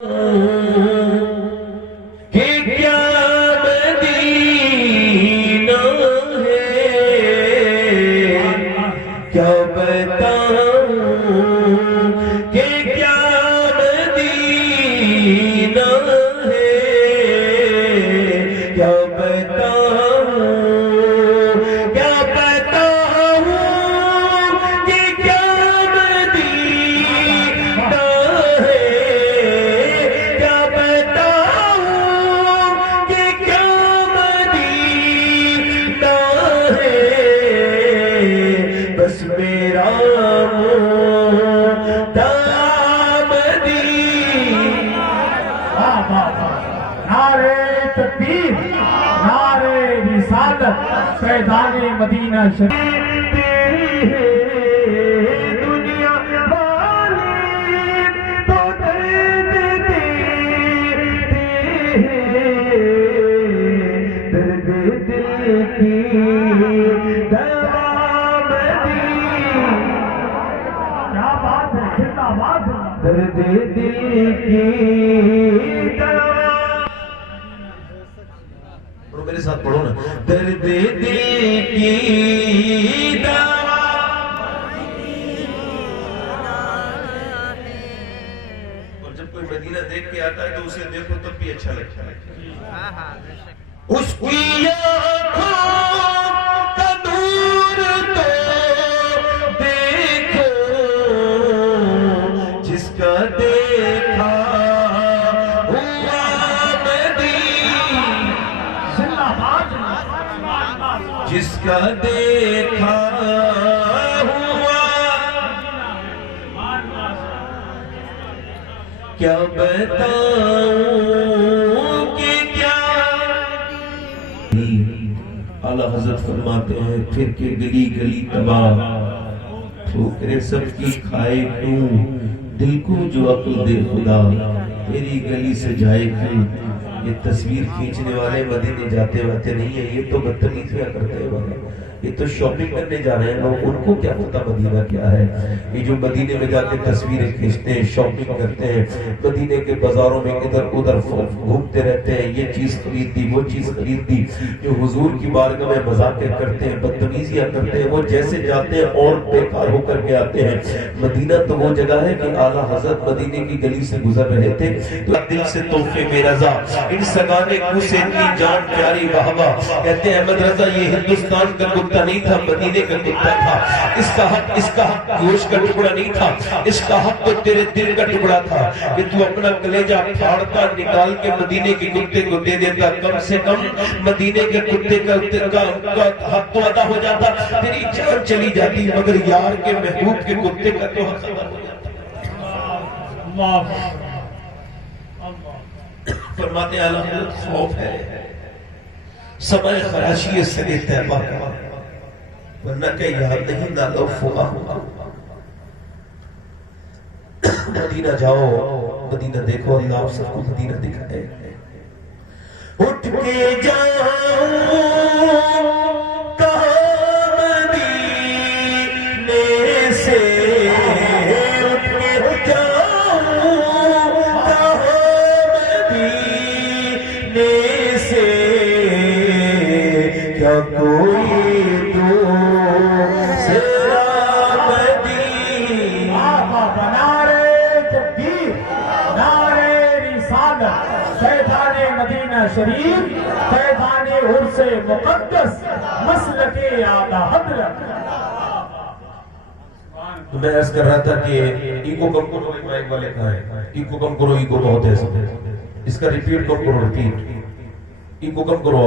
کہ کیا مدینہ ہے، کیا بتاؤں کہ کیا مدینہ ہے، کیا بتاؤں کیا بتاؤں کہ کیا مدینہ ہے، کیا بتاؤں کہ کیا مدینہ ہے، بس میرا نعرے تکبیر، نعرے رسالت، فیضان مدینہ شریف۔ دنیا والی تو درد دیتے ہیں، درد دل کی دوا مدینہ، کیا بات ہے، زندہ باد ہے۔ درد دل کی دوا، میرے ساتھ پڑھو نا، درد دل کی دوا، اور جب کوئی مدینہ دیکھ کے آتا ہے تو اسے دیکھو تب بھی اچھا لگتا ہے۔ اس کی آنکھوں کا نور تو دیکھو، جس کا دیکھا ہوا مدینہ، زندہ باد ہے۔ جس کا دیکھا ہوا، کیا بتاؤں کہ کیا۔ اعلیٰ حضرت فرماتے ہیں پھر کے گلی گلی تباہ، ٹھوکریں سب کی کھائے کیوں، دل کو جو عقل دے خدا، تیری گلی سے جائے کیوں۔ یہ تصویر کھینچنے والے مدینے جاتے واتے نہیں ہیں، یہ تو بدتمیزیاں کرتے ہیں بابا، یہ تو شاپنگ کرنے جا رہے ہیں لوگ، ان کو کیا پتہ مدینہ کیا ہے۔ یہ جو مدینے میں جا کے تصویریں کھینچتے ہیں، شاپنگ کرتے ہیں، مدینے کے بازاروں میں ادھر ادھر گھومتے رہتے ہیں، یہ چیز خرید دی وہ چیز خرید دی، جو حضور کی بارگاہ میں مذاقیں کرتے ہیں، بدتمیزیاں کرتے ہیں، وہ جیسے جاتے ہیں اور بیکار ہو کر کے آتے ہیں۔ مدینہ تو وہ جگہ ہے کہ اعلیٰ حضرت مدینے کی گلی سے گزر رہے تھے تو دل سے تحفے میں رضا، ان سگانے کو سے اتنی جان پیاری واہ واہ، کہتے ہیں احمد رضا یہ ہندوستان کا کتا نہیں تھا، مدینے کا کتا تھا، اس کا حق گوشت کا ٹکڑا نہیں تھا، اس کا حق تو تیرے دل کا ٹکڑا تھا کہ تو اپنا کلیجہ پھاڑتا نکال کے مدینے کے کتے کو دے دیتا، کم سے کم مدینے کے کتے کا حق تو ادا ہو جاتا، تیری جان چلی جاتی، مگر یار کے محبوب کے کتے کا تو حق ادا ہو جاتا۔ فرماتے ہیں اعلیٰ حضرت خوف ہے سمے خراشی سگے تیبہ کا، ورنہ کہ یاد نہیں نہ لو فغا ہوگا۔ مدینہ جاؤ، مدینہ دیکھو، اللہ آپ سب کو مدینہ دکھائے۔ اٹھ کے جاؤں کہاں مدینے سے، اٹھ کے جاؤں کہاں مدینے سے، کیا کوئی دوسرا مدینہ۔ نعرے تکبیر، نعرے رسالت، فیضان مدینہ شریف، فیضان عرس مقدس، مسلک اعلیٰ حضرت۔ تو میں عرض کر رہا تھا کہ ایگو کم کرو، ایک مائک والے کہاں ہے، ایگو کم کرو، ایگو بہت ہے سب، اس کا ریپیٹ کم کرو، ریپیٹ، ایگو کم کرو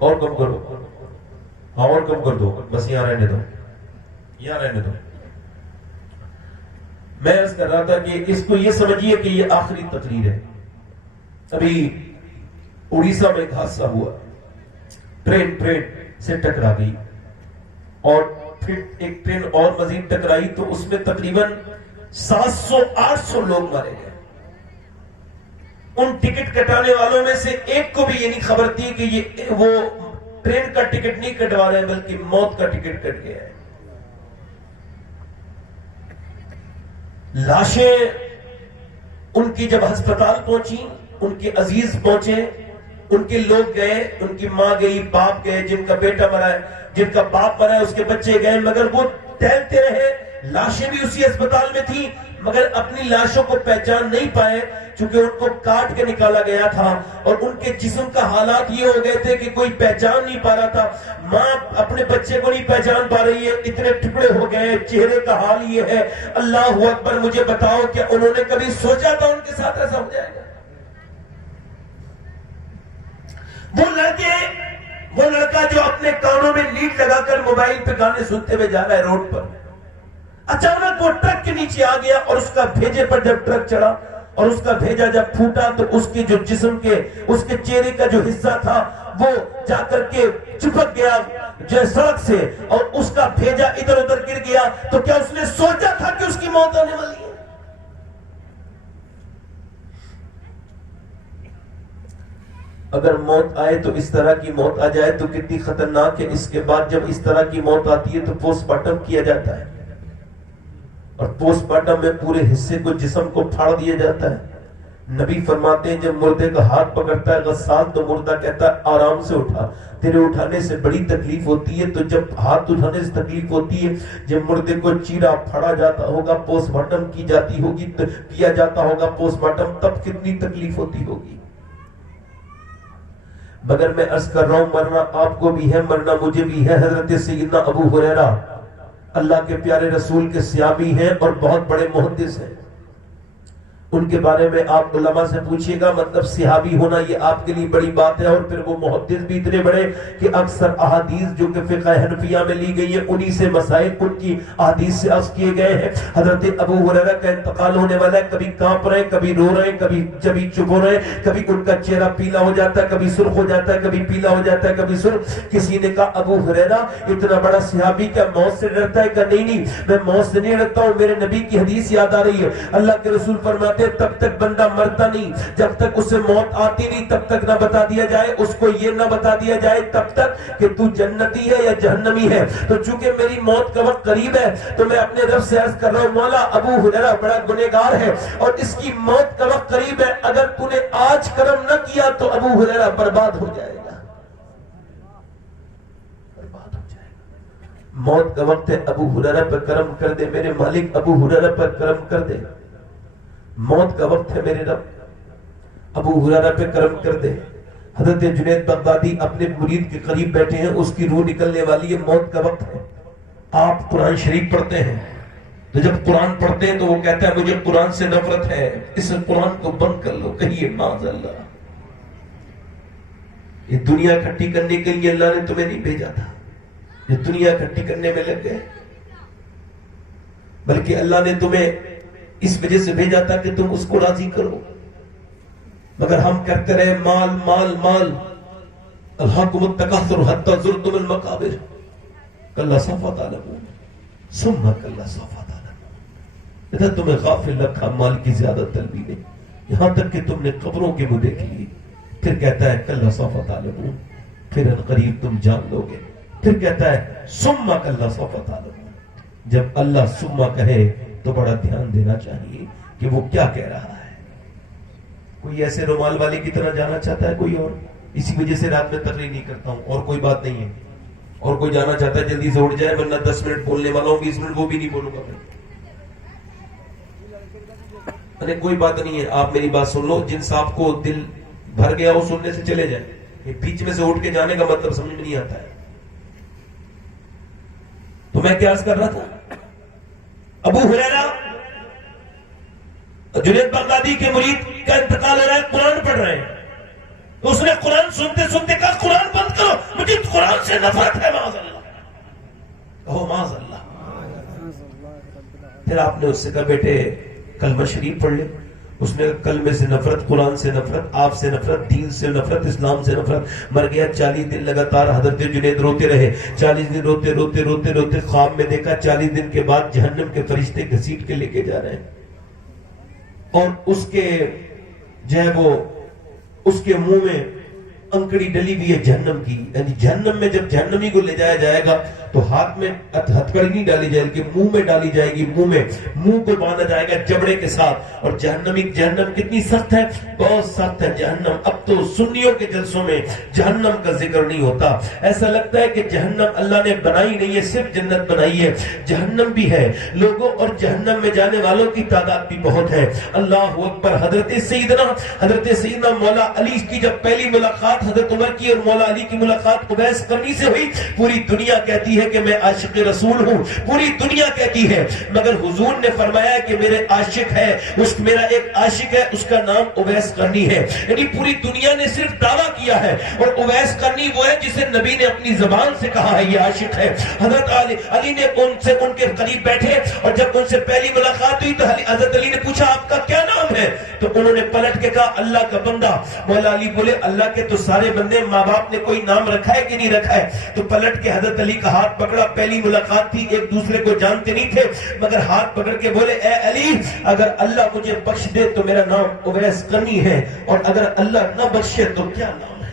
اور کم کرو، ہاں اور کم کر دو، بس یہاں رہنے دو، یہاں رہنے دو۔ میں عرض کر رہا تھا کہ اس کو یہ سمجھیے کہ یہ آخری تقریر ہے۔ ابھی اڑیسہ میں ایک حادثہ ہوا، ٹرین سے ٹکرا گئی، اور پھر ایک ٹرین اور مزید ٹکرائی تو اس میں تقریباً 700-800 لوگ مارے گئے۔ ان ٹکٹ کٹانے والوں میں سے ایک کو بھی یہ نہیں خبر تھی کہ یہ وہ ٹرین کا ٹکٹ نہیں کٹوا رہے بلکہ موت کا ٹکٹ کٹ گیا ہے۔ لاشیں ان کی جب ہسپتال پہنچی، ان کے عزیز پہنچے، ان کے لوگ گئے، ان کی ماں گئی، باپ گئے، جن کا بیٹا مرا ہے، جن کا باپ مرا ہے، اس کے بچے گئے، مگر وہ ٹہلتے رہے، لاشیں بھی اسی ہسپتال میں تھی، مگر اپنی لاشوں کو پہچان نہیں پائے، چونکہ ان کو کاٹ کے نکالا گیا تھا اور ان کے جسم کا حالات یہ ہو گئے تھے کہ کوئی پہچان نہیں پا رہا تھا۔ ماں اپنے بچے کو نہیں پہچان پا رہی ہے، اتنے ٹکڑے ہو گئے، چہرے کا حال یہ ہے۔ اللہ اکبر، مجھے بتاؤ کہ انہوں نے کبھی سوچا تھا ان کے ساتھ ایسا ہو جائے گا؟ وہ لڑکا جو اپنے کانوں میں لیڈ لگا کر موبائل پہ گانے سنتے ہوئے جا رہا ہے روڈ پر، اچانک وہ ٹرک کے نیچے آ گیا اور اس کا بھیجے پر جب ٹرک چڑھا اور اس کا بھیجا جب پھوٹا تو اس کے جو جسم کے، اس کے چہرے کا جو حصہ تھا وہ جا کر کے چپک گیا جو سڑک سے، اور اس کا بھیجا ادھر ادھر گر گیا۔ تو کیا اس نے سوچا تھا کہ اس کی موت آنے والی ہے؟ اگر موت آئے تو اس طرح کی موت آ جائے تو کتنی خطرناک ہے۔ اس کے بعد جب اس طرح کی موت آتی ہے تو پوسٹ مارٹم کیا جاتا ہے، اور پوسٹ مارٹم میں پورے حصے کو، جسم کو پھاڑ دیا جاتا ہے۔ نبی فرماتے ہیں جب مردے کا ہاتھ پکڑتا ہے غسال تو مردہ کہتا ہے آرام سے اٹھا، تیرے اٹھانے سے بڑی تکلیف ہوتی ہے۔ تو جب ہاتھ اٹھانے سے تکلیف ہوتی ہے، جب مردے کو چیرا پھاڑا جاتا ہوگا، پوسٹ مارٹم کی جاتی ہوگی، کیا جاتا ہوگا پوسٹ مارٹم، تب کتنی تکلیف ہوتی ہوگی۔ مگر میں عرض کر رہا ہوں، مرنا آپ کو بھی ہے، مرنا مجھے بھی ہے۔ حضرت سیدنا ابو ہریرہ اللہ کے پیارے رسول کے صحابی ہیں اور بہت بڑے محدث ہیں۔ ان کے بارے میں آپ علماء سے پوچھئے گا، مطلب صحابی ہونا یہ آپ کے لیے بڑی بات ہے، اور پھر وہ محدث بھی اتنے بڑے کہ اکثر احادیث جو کہ فقہ حنفیہ میں لی گئی ہیں انہی سے مسائل ان کی احادیث سے اخذ کیے گئے ہیں۔ حضرت ابو ہریرہ کا انتقال ہونے والا ہے، کبھی کانپ رہے ہیں، کبھی رو رہے ہیں، کبھی چپ ہو رہے ہیں، کبھی ان کا چہرہ پیلا ہو جاتا ہے، کبھی سرخ ہو جاتا ہے، کبھی پیلا ہو جاتا ہے، کبھی سرخ۔ کسی نے کہا ابو ہریرہ اتنا بڑا صحابی کیا موت سے ڈرتا ہے؟ کہ نہیں، میں موت سے نہیں ڈرتا ہوں، میرے نبی کی حدیث یاد آ رہی ہے۔ اللہ کے رسول فرماتے ہیں تب تک بندہ مرتا نہیں جب تک اسے موت آتی نہیں، تب تک نہ بتا دیا جائے اس کو، یہ نہ بتا دیا جائے تب تک کہ تو جنتی ہے یا جہنمی ہے۔ تو چونکہ میری موت کا وقت قریب ہے تو میں اپنے رب سے عرض کر رہا ہوں، مولا ابو ہریرہ بڑا گنہگار ہے اور اس کی موت کا وقت قریب ہے، اگر تو نے آج کرم نہ کیا تو ابو ہریرہ برباد ہو جائے گا، برباد ہو جائے گا۔ موت کا وقت ہے، ابو ہریرہ پر کرم کر دے میرے مالک، ابو ہریرہ پر کرم کر دے۔ موت کا وقت ہے میرے رب، ابو ہریرہ پہ کرم کر دے۔ حضرت جنید بغدادی اپنے مرید کے قریب بیٹھے ہیں، اس کی روح نکلنے والی ہے، موت کا وقت ہے۔ آپ قرآن شریف پڑھتے ہیں تو جب قرآن پڑھتے ہیں تو وہ کہتا ہے مجھے قرآن سے نفرت ہے، اس قرآن کو بند کر لو، کہیے معاذ اللہ۔ یہ دنیا اکٹھی کرنے کے لیے اللہ نے تمہیں نہیں بھیجا تھا، یہ دنیا اکٹھی کرنے میں لگ گئے، بلکہ اللہ نے تمہیں اس وجہ سے بھیجا تھا کہ تم اس کو راضی کرو، مگر ہم کرتے رہے مال مال مال، الہاکم التکاثر حتی زرتم المقابر، کلا سوف تعلمون ثم کلا سوف تعلمون۔ ادھر تمہیں غافل رکھا مال کی زیادہ طلبی نے، یہاں تک کہ تم نے قبروں کے منہ دیکھ لیے۔ پھر کہتا ہے کلا سوف تعلمون، پھر انقریب تم جان لو گے۔ پھر کہتا ہے ثم کلا سوف تعلمون۔ جب اللہ ثم کہے تو بڑا دھیان دینا چاہیے کہ وہ کیا کہہ رہا ہے۔ کوئی ایسے رومال والے کی طرح جانا چاہتا ہے کوئی اور، اسی وجہ سے رات میں تقریر نہیں کرتا ہوں، اور کوئی بات نہیں ہے۔ اور کوئی جانا چاہتا ہے جلدی سے اٹھ جائے ورنہ 10 منٹ بولنے والا ہوں، 20 منٹ وہ بھی نہیں بولوں گا۔ ارے کوئی بات نہیں ہے، آپ میری بات سن لو، جن صاحب کو دل بھر گیا وہ سننے سے چلے جائیں، یہ بیچ میں سے اٹھ کے جانے کا مطلب سمجھ میں نہیں آتا ہے۔ تو میں کیا عرض کر رہا تھا، ابو ہریرہ جنید بغدادی کے مرید کا انتقال ہو رہا ہے، قرآن پڑھ رہے ہیں، تو اس نے قرآن سنتے سنتے کہا قرآن بند کرو، مجھے قرآن سے نفرت ہے، معاذ اللہ، کہو معاذ اللہ۔ پھر آپ نے اس سے کہا بیٹے کلمہ شریف پڑھ لے، اس نے کلمے سے نفرت، قرآن سے نفرت، آپ سے نفرت، دین سے نفرت، اسلام سے نفرت، مر گیا۔ 40 دن لگاتار حضرت جنید روتے رہے، 40 دن روتے روتے روتے روتے، خواب میں دیکھا 40 دن کے بعد جہنم کے فرشتے گھسیٹ کے لے کے جا رہے ہیں، اور اس کے جو ہے وہ اس کے منہ میں انکڑی ڈلی ہوئی ہے جہنم کی، یعنی جہنم میں جب جہنمی کو لے جایا جائے گا تو ہاتھ میں ہتھکڑی نہیں ڈالی جائے گی، منہ میں ڈالی جائے گی، منہ کو باندھا جائے گا جبڑے کے ساتھ. اور جہنم کتنی سخت ہے، بہت سخت ہے جہنم. اب تو سنیوں کے جلسوں میں جہنم کا ذکر نہیں ہوتا. ایسا لگتا ہے کہ جہنم اللہ نے بنائی نہیں ہے، صرف جنت بنائی ہے. جہنم بھی ہے لوگوں، اور جہنم میں جانے والوں کی تعداد بھی بہت ہے. اللہ اکبر. حضرت سیدنا مولا علی کی جب پہلی ملاقات حضرت عمر کی اور مولا علی کی ملاقات اویس قرنی سے ہوئی، پوری دنیا کہتی ہے کہ میں عاشق رسول ہوں، پوری دنیا کہتی ہے، مگر حضور نے فرمایا کہ میرے عاشق ہے، میرا ایک عاشق ہے، اس کا نام اویس قرنی ہے. یعنی پوری دنیا نے صرف دعویٰ کیا ہے، اور اویس قرنی وہ ہے جسے نبی نے اپنی زبان سے کہا ہے یہ عاشق ہے. حضرت علی نے ان کے قریب بیٹھے، اور جب ان سے پہلی ملاقات ہوئی تو حضرت علی نے پوچھا آپ کا کیا نام ہے؟ تو انہوں نے پلٹ کے کہا اللہ کا بندہ. مولا علی بولے اللہ کے تو سارے بندے، ماں باپ نے کوئی نام رکھا ہے کہ نہیں رکھا ہے؟ تو پلٹ کے حضرت علی کا ہاتھ پکڑا. پہلی ملاقات تھی، ایک دوسرے کو جانتے نہیں تھے، مگر ہاتھ پکڑ کے بولے اے علی، اگر اللہ مجھے بخش دے تو میرا نام اویس قرنی ہے، اور اگر اللہ نہ بخشے تو کیا نام ہے؟